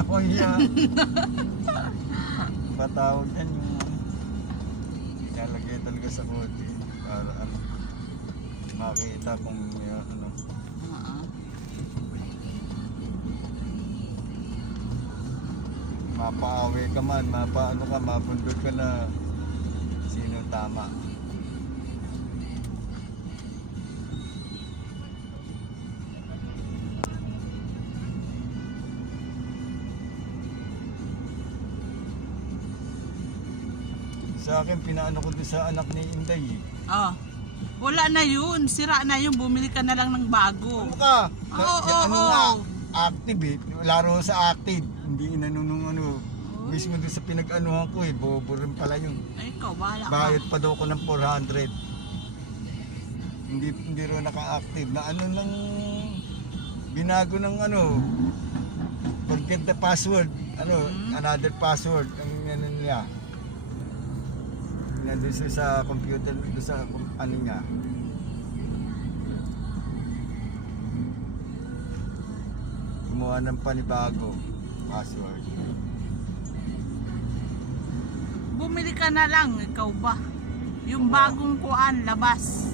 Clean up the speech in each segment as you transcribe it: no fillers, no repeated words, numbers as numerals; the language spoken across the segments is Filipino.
ako niya. Patawag yan yung ilalagay talaga sa kotse para ano, makita kung ano. Mapaawi ka man, mapaano ka, mapundot ka na sino tama. Sa akin, pinaano ko din sa anak ni Inday. Oh. Wala na yun. Sira na yun. Bumili ka na lang ng bago. Ano ka? Oo. Nga, active eh. Laro sa active. Hindi inanunong ano. Mismo din sa pinag-anuhan ko eh. Bobo rin pala yun. Ay, ikaw, bahala ka. Bayad pa daw ko ng 400. Hindi rin naka-active. Na ano nang binago ng ano. Forget the password. Ano, another password. Ang ano niya. Nandun siya sa computer, doon sa ano niya. Gumawa ng panibago password. Bumili ka na lang, ikaw ba? Yung bagong kuan, labas.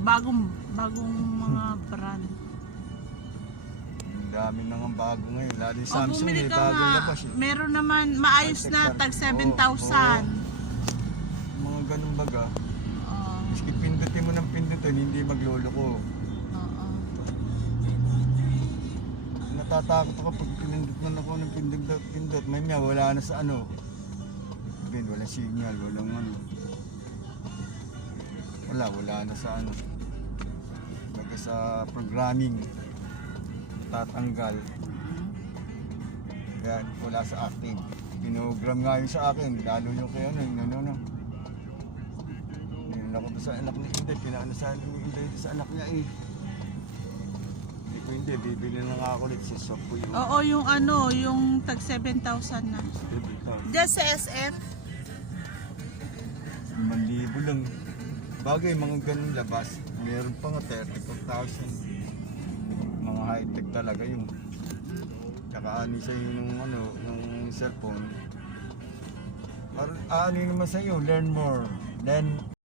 bagong mga brand. Ang dami nang bago ngayon. Lalo yung Samsung bumili eh, ka bagong nga. labas eh. Meron naman, maayos na, tag 7,000. Mga ganun baga. Oo. Miski pindutin mo ng pindutin, hindi magloloko. Oo. Natatakot ako pag pinindot man ako ng pindot. May wala na sa ano. Again, walang signal, walang ano. Wala na sa ano. Baga sa programming. Tatanggal. Yan, wala sa active. Pinogram nga yun sa akin, lalo yung kaya ano. Yun ako sa anak ni Inday, pinaano sa anak ni Inday sa anak niya eh. Hindi ko hindi, bibili na nga ako ulit, sisop ko yung... Oo, yung ano, yung tag 7,000 na. Just sa SF. 5,000 lang. Bagay, mga ganun labas. Meron pa nga 34,000. Mga high-tech talaga yung kakaani sa iyo nung cellphone. Ano naman sa iyo, learn more. Then